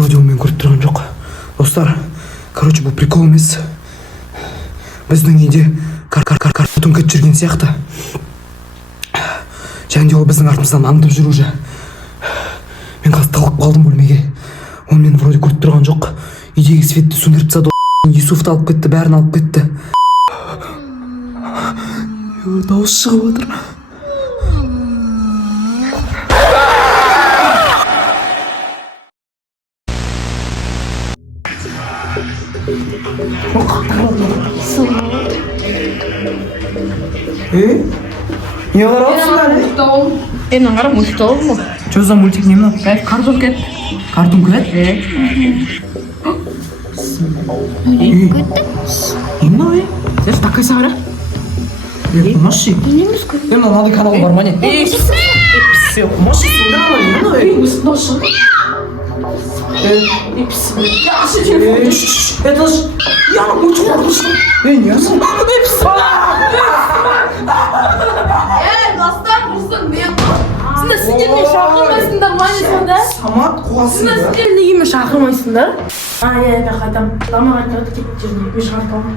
вроде мен көріп тұрған жоқ. Достар, короче, бұл прикол емес. Біздің үйде картон кетіп жүрген сияқты. Және де ол біздің артымыздан аңдып жүр уже. Мен қазір талып қалдым бөлмеге. Ол мені вроде көріп тұрған жоқ. Үйдегі светті сөндіріп тастады. Юсуфты алып кетті, бәрін алып кетті. Дауыс шығып отыр. Не қарауытсың әлі? Мына қара мультик олды ма? Что за мультик, не мынау? Картон кет. Картон кет? Не мынау, Сен такой сағара? Оқымашы. Мынадай канал бар ма не? Все, оқымашы. Осында шығып. Это ж... Я мультик қорқышым. Не жасың? Достар, құрсын, мен сіңді сендермен шақырмайсыңдар ма не сонда? Самат қуасың Сіңді сендер неге мен шақырмайсыңдар? Мен қайтам. Дамақ айтады кетіп жеріне. Мен шақыртамын.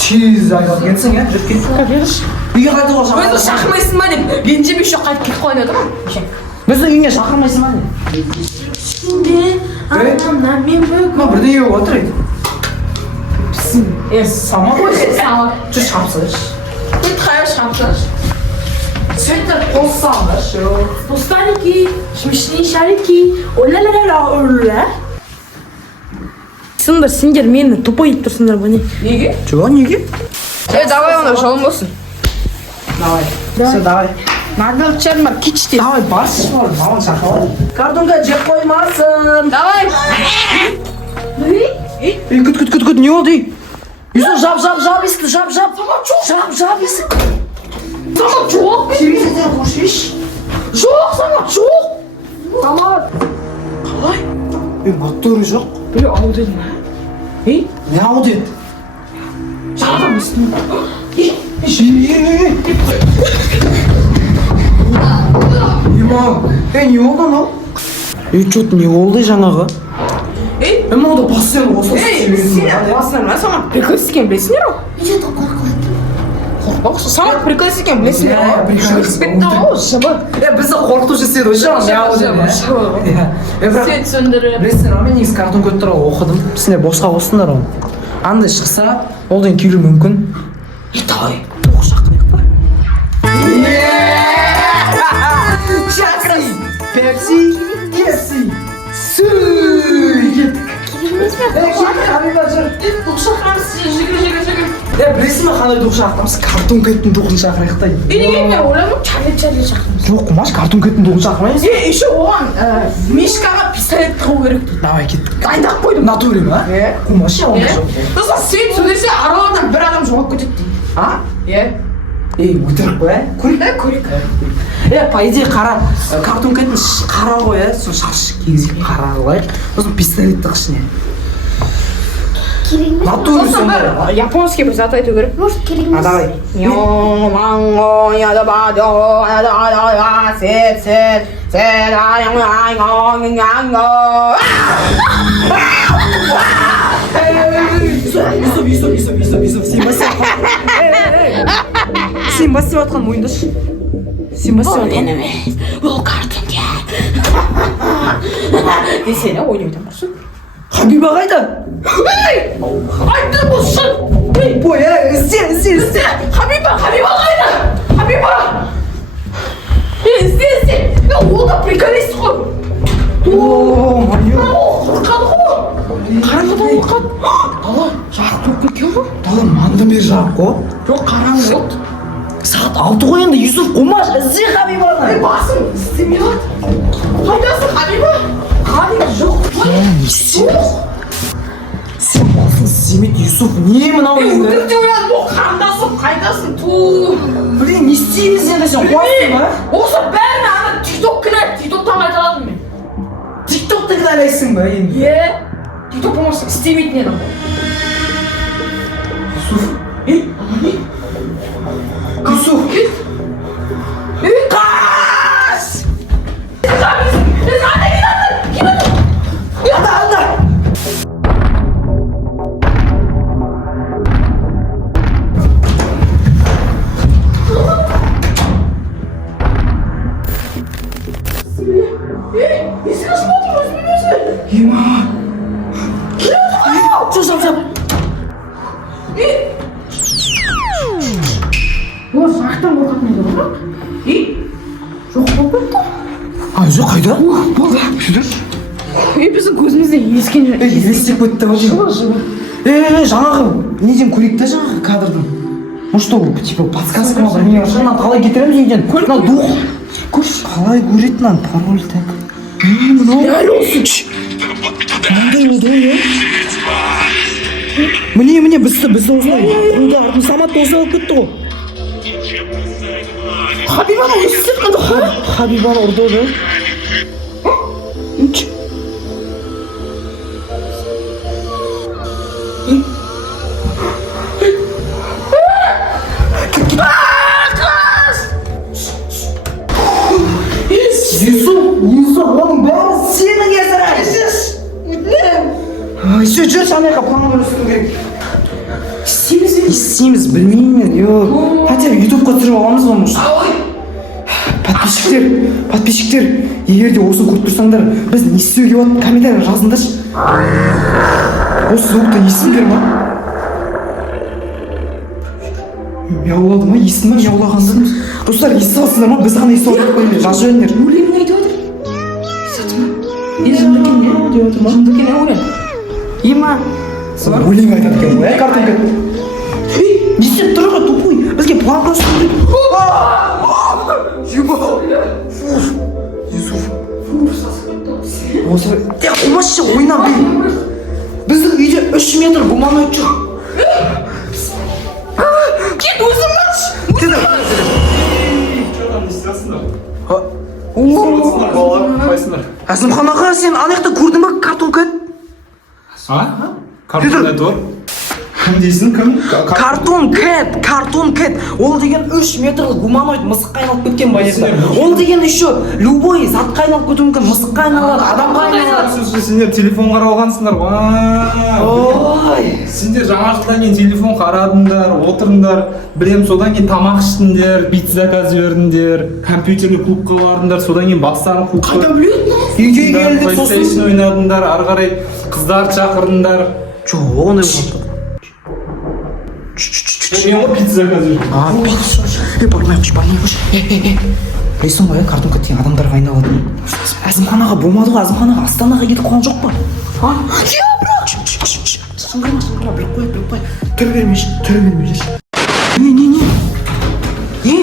Тез айтып кетсің, жүріп кет. Қаберіш. Үйге қайтуға Өзі шақырмайсың ба деп, ренжіп еще қайтып кетіп қойын еді ма? Біздің үйге шақырмайсың ба не? Мен, анамнан мен бүгін. Бірдеңе болып отыр еді. Самат қой. Самат. Жүр шапсырыш. Көт қайыр шақырташ. Светтер қоссаңдаршы. Пустарики, смешные шарики, оля-ля-ля-ля-ля. Сендер, сендер мені тупой етіп тұрсыңдар ба не? Неге? Чего, неге? Давай оны жолым болсын. Давай. Все, давай. Нагылчарым бар, кичте. Давай, барсыш бол, маман шақырып. Картонға жеп қоймасын. Давай. Күт, не болды? Юсуф, жап есікті, жап. Жап есік. Самат жоқ. Телевизорден қошеш. Жоқ, Самат жоқ. Самат. Қалай? Моторы жоқ. Біреу ау деді ма? Не ау деді? Жағдам үстіне. Не болды анау? Что-то не болды жаңағы? Мынау да бассен осы. Сен басынан ма, Самат? Приколист екен білесіңдер ау? Қорқпақ, Самат приколист екен білесіңдер ау? Шықпетті ау, жыбы. Бізді қорқыту жасайды ғой жаңағы. Свет сөндіріп. Білесіңдер ау, мен негізі картон көт туралы оқыдым. Сендер босқа қостыңдар ау. Андай шықса, ол деген келуі мүмкін. Давай, тоқ шақырайық па? Чакси, Пепси, Кепси, Суй! Хабиба жүр. Тоқ шақырамыз, жүгір. Білесің ма қандай тоқ шақырамыз? Картон кеттің тоқын шақырайық та. Неге мен ойламын, Чарли шақырамыз. Жоқ, құмаш, картон кеттің тоқын шақырмаймыз. Еще оған мишкаға пистолет тығу керек дейді. Давай, кеттік. Дайындап қойдым. Натуре ма? Құмаш, я онда жоқ. Сосын свет сөндірсе, аралардан бір адам жоғалып кетеді дейді. А? Өтірік қой, Көрек. по идее қара, картон кеттің қара ғой, сол шаршы кигізіп қара қойып, сосын пистолет тық ішіне. Натуре сондай. Японский бір зат айту керек. Может, керек емес. Давай. Юсуф, сен бас деп атқан мойындашы. Сен бас деп атқан. Ол картон десені ойнайтын болсын. Хабиба қайда? Айтты болсын. Бой, ізде. Хабиба қайда? Хабиба! Ізде. Ол да приколист қой. Қорқады ғой. Қараңғыдан қорқады. Дала, жарық болып кеткен ғой. Дала, маңда бері жарық қой. Жоқ, қараңғы болды. Сағат 6 ғой енді, Юсуф, қумаш, ізде Хабибаны. Басым істемей қалды. Қайдасың, Хабиба? Қадың жоқ. Сен басын істемейді, Юсуф, не мынау енді? Өтірікте ойладым, ол қандасың, қайдасың, Блин, не істейміз енді, сен қуасың ба? Осы бәріне ана тикток кінәлі, тиктоктан қайталадым мен. Тиктокты кінәлайсың ба енді? Тикток болмаса істемейтін едім. Юсуф, Юсуф, Қаш! Қандай кетатыр? Есік ашып отыр өзімен өзі. Ема. Жап. Олар жақтан қорқатын еді ғой. Жоқ болып кетті. Жоқ қайда? Болды. Жүрдір. Біздің көзімізде ескен Елестеп кетті ғой. Жаңағы неден көрейік та жаңағы кадрдың. Может ол типа подсказка ма бірдеңе бар. Шыннан қалай кетіреміз үйден? Мына дух. Көрші қалай көреді мынаны пароль так. Мынау. Міне бізді осылай. Құлды артын самат осылай алып кетті ғой. Хабибаны өзі істеткен жоқ па? Хабибаны ұрды да. Юсуф, оның бәрі сенің кесірің. Все, жүр санайға план өрістің керек. Істейміз, білмеймін мен. Хотя ютубқа түсіріп аламыз ба, может? Подписчиктер, егер де осыны көріп тұрсаңдар, біз не істеуге болады, комментария жазыңдаршы. Осы звукты естіңдер ма? Мяулады ма, естің ма, мяулағанды? Достар, естіп алсыңдар ма? Біз ғана естіп алып қойыңдар, жазып жіберіңдер. Өлеңін айтып отыр. Жындыкен не деп отыр ма? Жындыкен не өлең? Ема. Өлең айтады екен ғой, картинка. Не істеп тұр ғой, тупой. Бізге план құрсын керек. Юсуф. Осы тек қумашы ойнап бей. Біздің үйде 3 метр гуманоид жүр. Кет өзім марш. Кет. Әзімхан аға, сен анаяқта көрдің ба картон кет? Картон кет бар? Кім дейсің, кім? Картон кет. Ол деген 3 метрлік гуманоид мысыққа айналып кеткен баяғыда. Ол деген еще любой затқа айналып кетуі мүмкін. Мысыққа айналады, адамға айналады. Сендер телефон қарап алғансыңдар ғой. Ой. Сендер жаңа жылдан кейін телефон қарадыңдар, отырыңдар. Білем, содан кейін тамақ іштіңдер, пицца заказ бердіңдер, компьютерлік клубқа бардыңдар, содан кейін бастаған клубқа. Қайда білетін? Үйге келдік сосын. PlayStation ойнадыңдар, ары қарай қыздарды шақырдыңдар. Жоқ, ондай болды. Мен ғой пицца заказ бердім. Бармайықшы. Білесің ғой, картон кеттен адамдарға айналатын. Әзімхан аға болмады ғой, Әзімхан аға Астанаға кетіп қалған жоқ па? Сыңғырма, біліп қой. Түр бермеші. Не?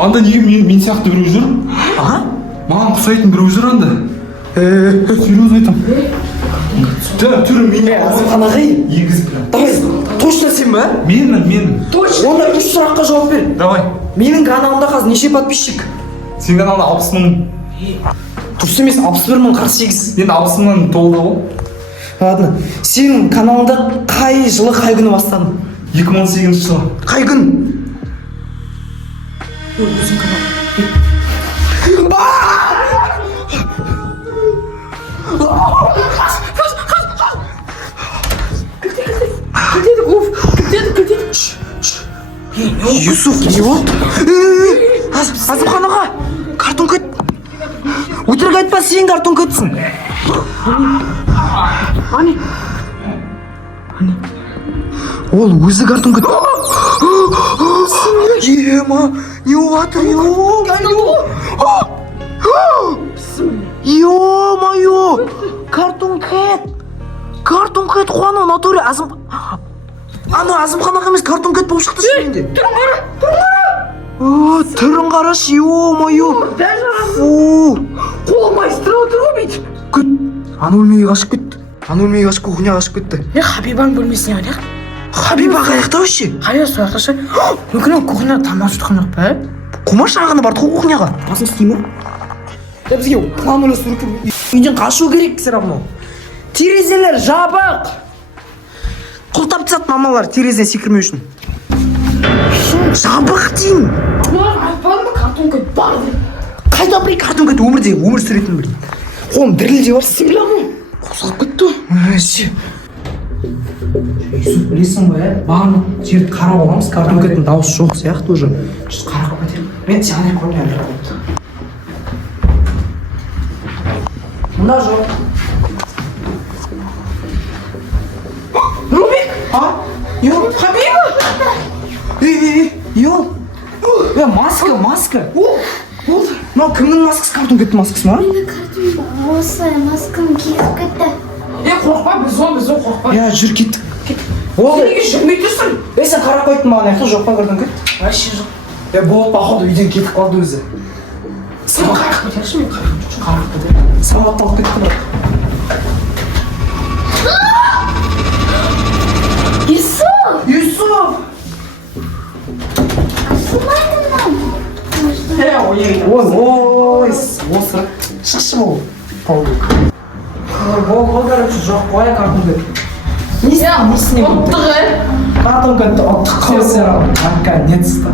Анда неге мен сияқты біреу жүр? Маған ұқсайтын біреу жүр анда. Серьезно айтам. Түрі мен. Әзімхан ағай. Егіз. Давай, точно сен ба? Мен. Точно. Онда 3 сұраққа жауап бер. Давай. Менің каналымда қазір неше подписчик? Сен каналда 60 мың. Дұрыс емес, 61.048. Енді 60 мыңнан толды ғой. Ладно. Сен каналыңда қай жылы қай күні бастадың? 2018 жылы. Қай күн? Өзің канал. Юсуф, не болды? Азымхан аға, картон кет. Өтірік айтпа, сен картон кетсің. Ол өзі картон кет. Ема, не олатыр? Ё-моё, картон кет. Картон кет қуаны, натуре Азым... Ана Азымхан аға емес, картон кет болып шықты шынында. Түрін қарашы, ё-моё. Қолым майыстыра отыр ғой бүйтіп. Күт, аны өлмеге қашып кетті. Кухня қашып кетті. Хабибаның бөлмесіне аяқ. Хабиба қаяқта вообще? Қайда сояқта ше? Мүмкін ол кухняда тамақ жатқан жоқ па? Құмаш ағыны барды ғой кухняға. Басын істеймін. Бізге план ойластыру керек. Үйден қашу керек все равно. Терезелер жабық. Құлтап тастады мамалар терезеден секірмеу үшін. Жабық деймін. Айтпадым ба картон кет бар деп. Қайда бір картон кет өмір сүретін бір. Қолым дірілде бар. Симля ғой. Қосылып кетті. Юсуф, білесің ба, барлық жерді қарап аламыз, картон кеттің дауысы жоқ сияқты уже. Қарап кетемін. Мен саған қоймай мында жоқ. Рубик! А? Йол, Хабибов! Йол. Маска. Болды. Мынау кімнің маскасы? Картон кетті маскасы ма? Менің картым осы маскам киіп кетті. Қорықпа, біз қорықпа. Жүр кеттік. Болды. Неге жүрмей тұрсың? Сен қарап қойттың маған аяқты жоқ па картон кет? Вообще жоқ. Болды, походу үйден кетіп қалды өзі. Сен қайық көтерші, мен қайық көтерші. Сабақ алып кетті бірақ. Юсуф! Ашылмайды мынау. Ой, осы. Шықшы бол. Бол, короче, жоқ қоя картонды. Несіне көтті? Оттығы. Картон көтті, оттық қалсы. Наконец-то.